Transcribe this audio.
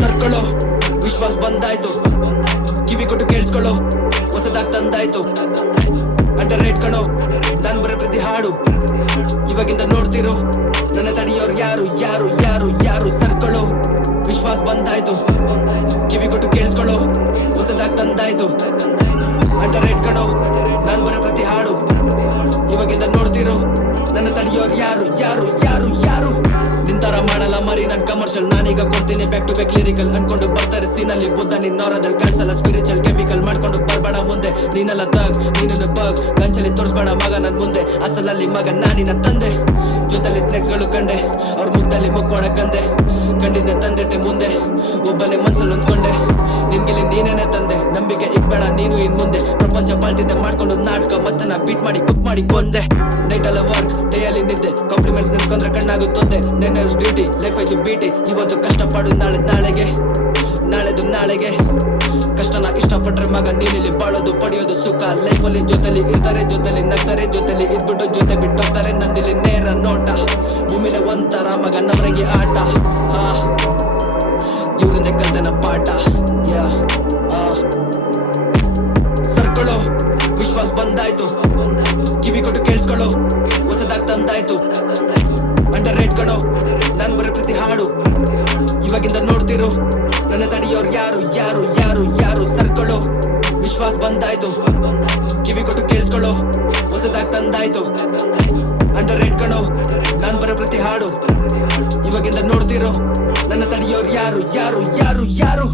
ಸರ್ಕೊಳ್ಳೋ ವಿಶ್ವಾಸ ಬಂದಾಯ್ತು, ಕಿವಿ ಕೊಟ್ಟು ಕೇಳಿಸ್ಕೊಳ್ಳೋ ಹೊಸದಾಗ್ ತಂದಾಯ್ತು. ಅಂಡರ್ ರೇಟ್ ಕಣೋ ನಾನ್ ಬರೋ ಪ್ರತಿ ಹಾಡು, ಇವಾಗಿಂದ ನೋಡ್ತಿರೋ ನನ್ನ ತಡೆಯೋರು ಯಾರು ಯಾರು ಯಾರು ಯಾರು. ಸರ್ಕೊಳ್ಳೋ ವಿಶ್ವಾಸ ಬಂದಾಯ್ತು, ಕಿವಿ ಕೊಟ್ಟು ಕೇಳಿಸ್ಕೊಳ್ಳೋ ಹೊಸದಾಗ್ ತಂದಾಯ್ತು. ಅಂಡರ್ ರೇಟ್ ಕಣೋ ನಾನ್ ಬರೋ ಪ್ರತಿ ಹಾಡು, ಇವಾಗಿಂದ ನೋಡ್ತಿರೋ ನನ್ನ ತಡೆಯೋರು ಯಾರು ಯಾರು ಯಾರು ಯಾರು. ನಿಂತರ ಮಾಡಲ್ಲ ಮರಿ ನನ್ ಕಮರ್ಷಿಯಲ್, ನಾನೀಗ ಕೊಡ್ತೀನಿ ಬ್ಯಾಕ್ ಟು ಬ್ಯಾಕ್ ಲಿರಿಕಲ್. ಅನ್ಕೊಂಡು ಬರ್ತಾರೆ ಸೀನಲ್ಲಿ ಬುದ್ಧ ನಿನ್ನೋರದಲ್ಲಿ ಕಾಣಿಸಲ್ಲ ಸ್ಪಿರಿಚುವಲ್ ಕೆಮಿಕಲ್. ಮಾಡ್ಕೊಂಡು ಬರ್ಬೇಡ ಮುಂದೆ ನೀನೆಲ್ಲ ತಗ್ ನೀನು ಬಗ್, ಗಂಚಲಿ ತೋರಿಸ್ಬೇಡ ಮಗ ನನ್ ಮುಂದೆ. ಅಸಲಲ್ಲಿ ಮಗ ನಾನಿನ ತಂದೆ, ಜೊತೆಲಿ ಸ್ನೇಕ್ಸ್ಗಳು ಕಂಡೆ ಅವ್ರ ಮುಗ್ದಲ್ಲಿ ಮುಕ್ಕೊಡಕ್ಕಂದೆ. ಕಂಡಿದ್ದೆ ತಂದೆಟ್ಟೆ ಮುಂದೆ ಒಬ್ಬನೇ ಮನ್ಸಲ್ಲಿ ಹೊಂದ್ಕೊಂಡೆ, ನಿನ್ಗಿಲ್ಲಿ ನೀನೇನೆ ತಂದೆ. ನಂಬಿಕೆ ಇಕ್ಬೇಡ ನೀನು ಇನ್ ಮುಂದೆ, ಪ್ರಪಂಚ ಬಾಳ್ತಿದ್ದೆ ಮಾಡ್ಕೊಂಡು ನಾಟಕ ಮತ್ತೆ ನಾ ಬೀಟ್ ಮಾಡಿ ಕುಕ್ ಮಾಡಿ ಕೊಂದೆ. ನೈಟಲ್ಲ ವರ್ಕ್ ಡೇಯಲ್ಲಿ ನಿದ್ದೆ, ಕಾಂಪ್ಲಿಮೆಂಟ್ಸ್ ನಿಲ್ಸ್ಕೊಂಡ್ರೆ ಕಣ್ಣಾಗುತ್ತದೆ. ನೆನ್ನೆ ಡ್ಯೂಟಿ ಲೈಫ್ ಆಯ್ತು ಬೀಟಿ, ಇವತ್ತು ಕಷ್ಟಪಡು ನಾಳೆಗೆ ನಾಳೆದು ನಾಳೆಗೆ. ಕಷ್ಟನ ಇಷ್ಟಪಟ್ರೆ ಮಗ ನೀನಿಲ್ಲಿ ಬಾಳೋದು ಪಡೆಯೋದು ಸುಖ. ಲೈಫಲ್ಲಿ ಜೊತೆಲಿ ಇರ್ತಾರೆ, ಜೊತೆಲಿ ನಗ್ತಾರೆ, ಜೊತೆಲಿ ಇದ್ಬಿಟ್ಟು ಜೊತೆ ಬಿಟ್ಟೋಗ್ತಾರೆ. ನಂದಿಲ್ಲಿ ನೇರ ನೋಟ, ಭೂಮಿನ ಒಂಥರ ಮಗ ನವರಂಗಿ ಆಟ. ಇವ್ರಿಂದ ಕಲ್ತನ ಪಾಠ. ಸರ್ಕೊಳ್ಳೋ ವಿಶ್ವಾಸ ಬಂದಾಯ್ತು, ಕಿವಿ ಕೊಟ್ಟು ಕೇಳಿಸ್ಕೊಳ್ಳೋ ಹೊಸದಾಗ್ ತಂದಾಯ್ತು. ಅಂಡರ್ ರೇಟ್ ಕಣೋ ನಾನ್ ಬರೋ ಪ್ರತಿ ಹಾಡು, ಇವಾಗಿಂದ ನೋಡ್ತಿರೋ ನನ್ನ ತಡೆಯೋರು ಯಾರು ಯಾರು ಯಾರು ಯಾರು. ಸರ್ಕೊಳ್ಳೋ ವಿಶ್ವಾಸ ಬಂದಾಯ್ತು, ಕಿವಿ ಕೊಟ್ಟು ಕೇಳಿಸ್ಕೊಳ್ಳೋ ಹೊಸದಾಗ್ ತಂದಾಯ್ತು. ಅಂಡರ್ ರೇಟ್ ಕಣೋ ನಾನ್ ಬರೋ ಪ್ರತಿ ಹಾಡು, ಇವಾಗಿಂದ ನೋಡ್ತಿರೋ ನನ್ನ ತಡೆಯೋರು ಯಾರು ಯಾರು ಯಾರು ಯಾರು.